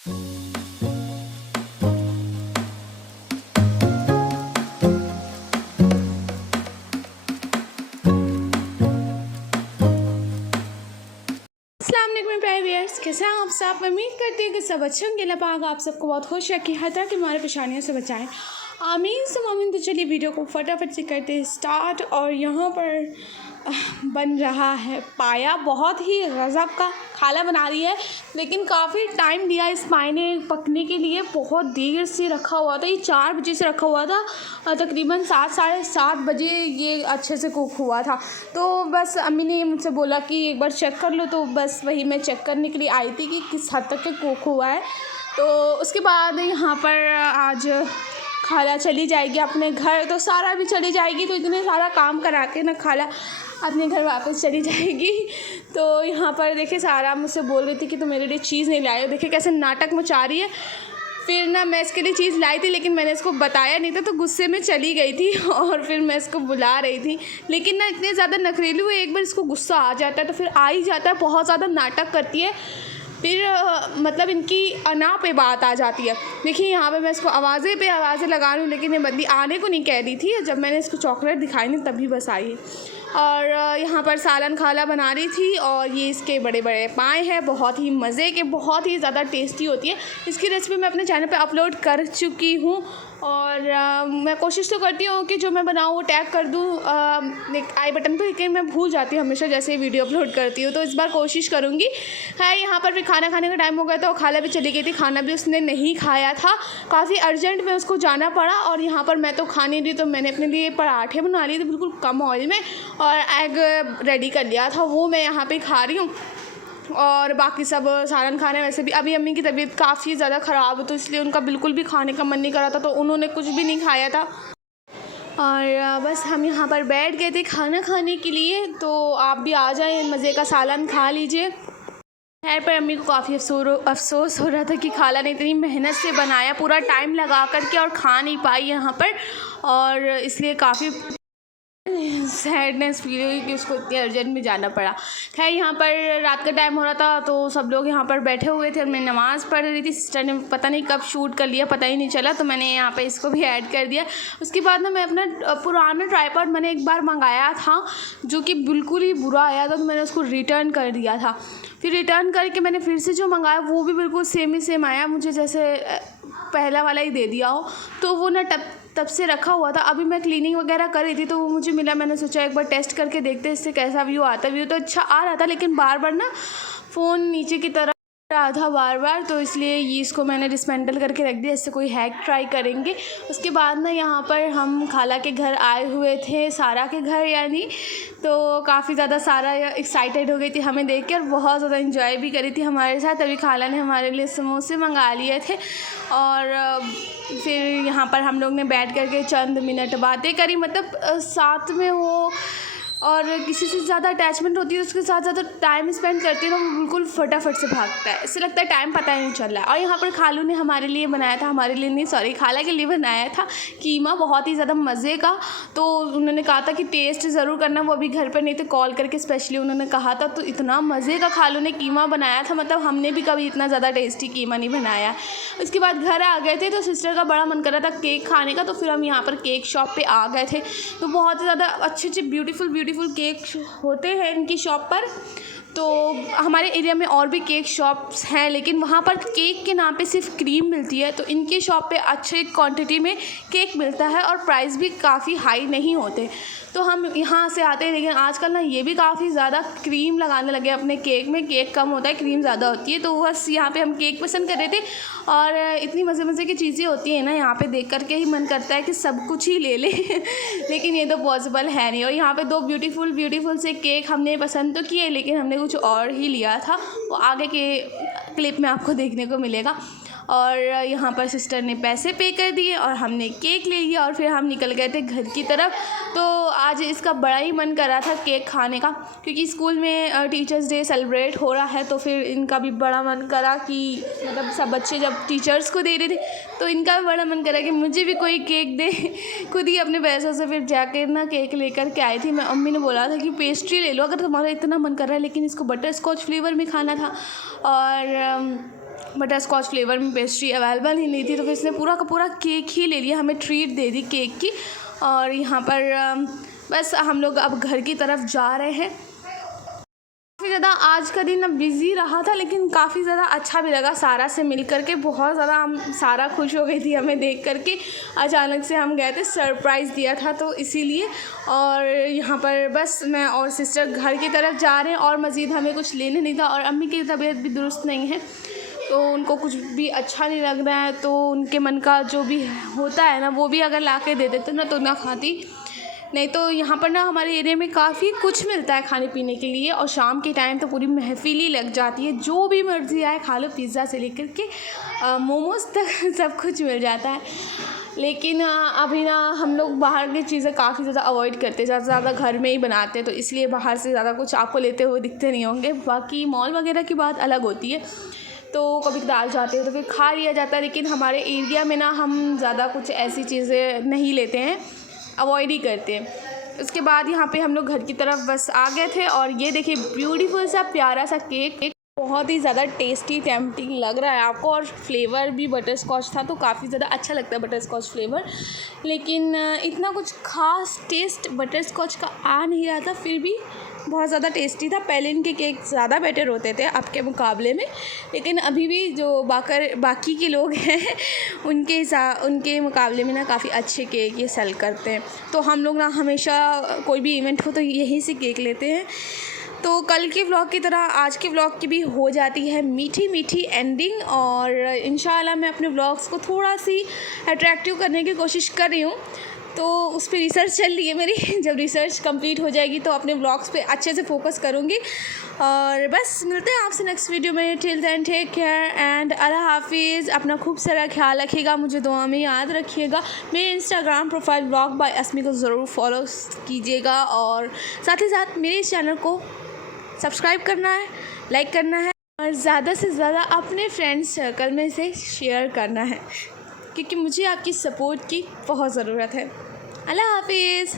अस्सलाम वालेकुम प्यारे व्यूअर्स, कैसे हैं आप सब। उम्मीद करती हैं कि सब अच्छे होंगे। अल्लाह पाक आप सबको बहुत खुश रखे, हर तरह की हमारे परेशानियों से बचाएं। आमीन से आमीन। तो चलिए वीडियो को फटाफट से करते हैं स्टार्ट। और यहाँ पर बन रहा है पाया, बहुत ही गज़ब का। खाला बना रही है, लेकिन काफ़ी टाइम दिया इस पाए ने पकने के लिए। बहुत देर से रखा हुआ था, ये 4 बजे से रखा हुआ था और तकरीबन 7 साढ़े 7 बजे ये अच्छे से कुक हुआ था। तो बस अम्मी ने मुझसे बोला कि एक बार चेक कर लो, तो बस वही मैं चेक करने के लिए आई थी कि किस हद तक कुक हुआ है। तो उसके बाद यहाँ पर आज खाला चली जाएगी अपने घर, तो सारा भी चली जाएगी। तो इतने सारा काम करा के ना खाला अपने घर वापस चली जाएगी। तो यहाँ पर देखिए सारा मुझसे बोल रही थी कि तुम मेरे लिए चीज़ नहीं लाए हो। देखिए कैसे नाटक मचा रही है। फिर ना मैं इसके लिए चीज़ लाई थी, लेकिन मैंने इसको बताया नहीं था, तो गुस्से में चली गई थी। और फिर मैं इसको बुला रही थी, लेकिन ना इतने ज़्यादा नखरेली हुए, एक बार इसको गुस्सा आ जाता है तो फिर आ ही जाता है। बहुत ज़्यादा नाटक करती है, फिर मतलब इनकी अना पे बात आ जाती है। देखिए यहाँ पे मैं इसको आवाज़ें पे आवाज़ें लगा रही हूँ, लेकिन ये बंदी आने को नहीं कह रही थी। जब मैंने इसको चॉकलेट दिखाई नहीं तभी बस आई। और यहाँ पर सालन खाला बना रही थी, और ये इसके बड़े बड़े पाए हैं, बहुत ही मज़े के, बहुत ही ज़्यादा टेस्टी होती है। इसकी रेसिपी मैं अपने चैनल पे अपलोड कर चुकी हूँ। और मैं कोशिश तो करती हूँ कि जो मैं बनाऊँ वो टैग कर दूँ आई बटन पे, लेकिन मैं भूल जाती हूँ हमेशा जैसे वीडियो अपलोड करती हूँ। तो इस बार कोशिश करूँगी। है यहाँ पर फिर खाना खाने का टाइम हो गया था, और खाला भी चली गई थी। खाना भी उसने नहीं खाया था, काफ़ी अर्जेंट में उसको जाना पड़ा। और यहाँ पर मैं तो खा नहीं रही, तो मैंने अपने लिए पराठे बना लिए थे बिल्कुल कम ऑयल में, और एग रेडी कर लिया था, वो मैं यहाँ पर खा रही हूँ। और बाकी सब सालन खाने। वैसे भी अभी अम्मी की तबीयत काफ़ी ज़्यादा ख़राब है, तो इसलिए उनका बिल्कुल भी खाने का मन नहीं कर रहा था, तो उन्होंने कुछ भी नहीं खाया था। और बस हम यहाँ पर बैठ गए थे खाना खाने के लिए। तो आप भी आ जाएं, मज़े का सालन खा लीजिए। खैर पर अम्मी को काफ़ी अफसोस हो रहा था कि खाला ने इतनी मेहनत से बनाया, पूरा टाइम लगा कर के, और खा नहीं पाई यहाँ पर, और इसलिए काफ़ी सैडनेस फील हुई कि उसको इतनी अर्जेंट में जाना पड़ा। खैर यहाँ पर रात का टाइम हो रहा था, तो सब लोग यहाँ पर बैठे हुए थे और मैं नमाज़ पढ़ रही थी। सिस्टर ने पता नहीं कब शूट कर लिया, पता ही नहीं चला, तो मैंने यहाँ पे इसको भी ऐड कर दिया। उसके बाद ना मैं अपना पुराना ट्राइपॉड मैंने एक बार मंगाया था, जो कि बिल्कुल ही बुरा आया था, तो मैंने उसको रिटर्न कर दिया था। फिर रिटर्न करके मैंने फिर से जो मंगाया वो भी बिल्कुल सेम ही सेम आया, मुझे जैसे पहला वाला ही दे दिया हो। तो वो ना तब से रखा हुआ था। अभी मैं क्लीनिंग वगैरह कर रही थी, तो वो मुझे मिला। मैंने सोचा एक बार टेस्ट करके देखते हैं इससे कैसा व्यू आता है। व्यू तो अच्छा आ रहा था, लेकिन बार बार ना फ़ोन नीचे की तरफ रहा था बार बार, तो इसलिए ये इसको मैंने डिसमेंटल करके रख दिया। इससे कोई हैक ट्राई करेंगे। उसके बाद ना यहाँ पर हम खाला के घर आए हुए थे, सारा के घर यानी। तो काफ़ी ज़्यादा सारा एक्साइटेड हो गई थी हमें देख के, और बहुत ज़्यादा इंजॉय भी करी थी हमारे साथ। अभी खाला ने हमारे लिए समोसे मंगा लिए थे, और फिर यहाँ पर हम लोग ने बैठ कर के चंद मिनट बातें करी। मतलब साथ में हो और किसी से ज़्यादा अटैचमेंट होती है, उसके साथ ज़्यादा टाइम स्पेंड करते हैं, तो वो बिल्कुल फटाफट से भागता है। इससे लगता है टाइम पता ही नहीं चल रहा है। और यहाँ पर खालू ने हमारे लिए बनाया था, हमारे लिए नहीं सॉरी खाला के लिए बनाया था कीमा, बहुत ही ज़्यादा मज़े का। तो उन्होंने कहा था कि टेस्ट ज़रूर करना। वो अभी घर पर नहीं थे, कॉल करके स्पेशली उन्होंने कहा था। तो इतना मज़े का खालू ने कीमा बनाया था, मतलब हमने भी कभी इतना ज़्यादा टेस्टी कीमा नहीं बनाया। उसके बाद घर आ गए थे, तो सिस्टर का बड़ा मन कर रहा था केक खाने का, तो फिर हम यहाँ पर केक शॉप पर आ गए थे। तो बहुत ज़्यादा अच्छे अच्छे ब्यूटीफुल केक होते हैं इनकी शॉप पर। तो हमारे एरिया में और भी केक शॉप्स हैं, लेकिन वहाँ पर केक के नाम पे सिर्फ क्रीम मिलती है। तो इनकी शॉप पे अच्छे क्वांटिटी में केक मिलता है, और प्राइस भी काफ़ी हाई नहीं होते। तो हम यहाँ से आते हैं, लेकिन आजकल ना ये भी काफ़ी ज़्यादा क्रीम लगाने लगे अपने केक में। केक कम होता है, क्रीम ज़्यादा होती है। तो बस यहाँ पे हम केक पसंद कर रहे थे, और इतनी मज़े मज़े की चीज़ें होती हैं ना, यहाँ पे देख कर के ही मन करता है कि सब कुछ ही ले ले लेकिन ये तो पॉसिबल है नहीं। और यहाँ पे 2 ब्यूटीफुल से केक हमने पसंद तो किए, लेकिन हमने कुछ और ही लिया था, वो आगे के क्लिप में आपको देखने को मिलेगा। और यहाँ पर सिस्टर ने पैसे पे कर दिए, और हमने केक ले लिया, और फिर हम निकल गए थे घर की तरफ। तो आज इसका बड़ा ही मन कर रहा था केक खाने का, क्योंकि स्कूल में टीचर्स डे सेलिब्रेट हो रहा है। तो फिर इनका भी बड़ा मन करा कि मतलब सब बच्चे जब टीचर्स को दे रहे थे, तो इनका भी बड़ा मन करा कि मुझे भी कोई केक दे। खुद ही अपने पैसों से फिर जाकर ना केक लेकर के आई थी मैं। अम्मी ने बोला था कि पेस्ट्री ले लो अगर तुम्हारा इतना मन कर रहा है, लेकिन इसको बटर स्कॉच फ्लेवर में खाना था। और बटर स्कॉच फ्लेवर में पेस्ट्री अवेलेबल ही नहीं थी, तो फिर इसने पूरा का पूरा केक ही ले लिया, हमें ट्रीट दे दी केक की। और यहाँ पर बस हम लोग अब घर की तरफ जा रहे हैं। काफ़ी ज़्यादा आज का दिन बिज़ी रहा था, लेकिन काफ़ी ज़्यादा अच्छा भी लगा सारा से मिल कर के। बहुत ज़्यादा हम सारा खुश हो गई थी हमें देख कर के। अचानक से हम गए थे, सरप्राइज़ दिया था तो इसीलिए। और यहाँ पर बस मैं और सिस्टर घर की तरफ जा रहे हैं, और मज़ीद हमें कुछ लेने नहीं था। और अम्मी की तबीयत भी दुरुस्त नहीं है, तो उनको कुछ भी अच्छा नहीं लग रहा है, तो उनके मन का जो भी होता है ना, वो भी अगर ला के दे देते ना तो ना खाती। नहीं तो यहाँ पर ना हमारे एरिया में काफ़ी कुछ मिलता है खाने पीने के लिए, और शाम के टाइम तो पूरी महफिल ही लग जाती है। जो भी मर्ज़ी आए खा लो, पिज़्ज़ा से लेकर के मोमोज़ तक सब कुछ मिल जाता है। लेकिन अभी ना हम लोग बाहर की चीज़ें काफ़ी ज़्यादा अवॉइड करते हैं, ज़्यादा से ज़्यादा घर में ही बनाते हैं, तो इसलिए बाहर से ज़्यादा कुछ आपको लेते हुए दिखते नहीं होंगे। बाकी मॉल वगैरह की बात अलग होती है, तो कभी कदार जाते हैं तो फिर खा लिया जाता है। लेकिन हमारे एरिया में ना हम ज़्यादा कुछ ऐसी चीज़ें नहीं लेते हैं, अवॉइड ही करते हैं। उसके बाद यहाँ पे हम लोग घर की तरफ बस आ गए थे, और ये देखिए ब्यूटीफुल सा प्यारा सा केक, बहुत ही ज़्यादा टेस्टी टेम्पटिंग लग रहा है आपको। और फ्लेवर भी बटर स्कॉच था, तो काफ़ी ज़्यादा अच्छा लगता है बटर स्कॉच फ्लेवर। लेकिन इतना कुछ खास टेस्ट बटर स्कॉच का आ नहीं रहा था, फिर भी बहुत ज़्यादा टेस्टी था। पहले इनके केक ज़्यादा बेटर होते थे अब के मुकाबले में, लेकिन अभी भी जो बाकी के लोग हैं उनके मुकाबले में ना काफ़ी अच्छे केक ये सेल करते हैं। तो हम लोग ना हमेशा कोई भी इवेंट हो तो यहीं से केक लेते हैं। तो कल के व्लॉग की तरह आज के व्लॉग की भी हो जाती है मीठी मीठी एंडिंग, और इंशाल्लाह मैं अपने व्लॉग्स को थोड़ा सी अट्रैक्टिव करने की कोशिश कर रही हूँ। तो उस पर रिसर्च चल रही है मेरी। जब रिसर्च कंप्लीट हो जाएगी तो अपने व्लॉग्स पे अच्छे से फोकस करूँगी। और बस मिलते हैं आपसे नेक्स्ट वीडियो में। Till then take care and अल्लाह हाफिज़। अपना खूब सारा ख्याल रखिएगा, मुझे दुआ में याद रखिएगा। मेरे इंस्टाग्राम प्रोफाइल व्लॉग बाय अस्मी को ज़रूर फॉलो कीजिएगा, और साथ ही साथ मेरे इस चैनल को सब्सक्राइब करना है, लाइक करना है, और ज़्यादा से ज़्यादा अपने फ्रेंड्स सर्कल में से शेयर करना है, क्योंकि मुझे आपकी सपोर्ट की बहुत ज़रूरत है। अल्लाह हाफिज़।